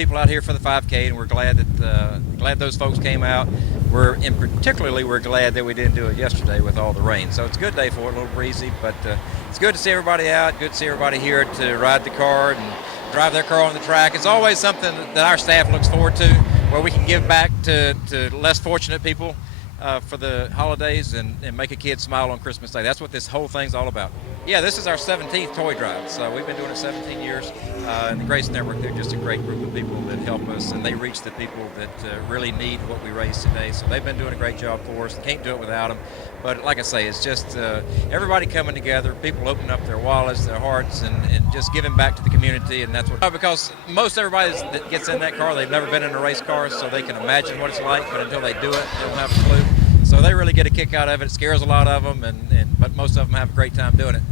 people out here for the 5K, and we're glad that those folks came out. We're glad that we didn't do it yesterday with all the rain. So it's a good day for it, a little breezy, but it's good to see everybody out. Good to see everybody here to ride the car and drive their car on the track. It's always something that our staff looks forward to, where we can give back to less fortunate people for the holidays and make a kid smile on Christmas Day. That's what this whole thing's all about. Yeah, this is our 17th toy drive, so we've been doing it 17 years. And the Grace Network, they're just a great group of people that help us, and they reach the people that really need what we raise today. So they've been doing a great job for us. Can't do it without them. But like I say, it's just everybody coming together, people opening up their wallets, their hearts, and just giving back to the community. And that's what, because most everybody that gets in that car, they've never been in a race car, so they can imagine what it's like, but until they do it, they don't have a clue. So they really get a kick out of it. It scares a lot of them, but most of them have a great time doing it.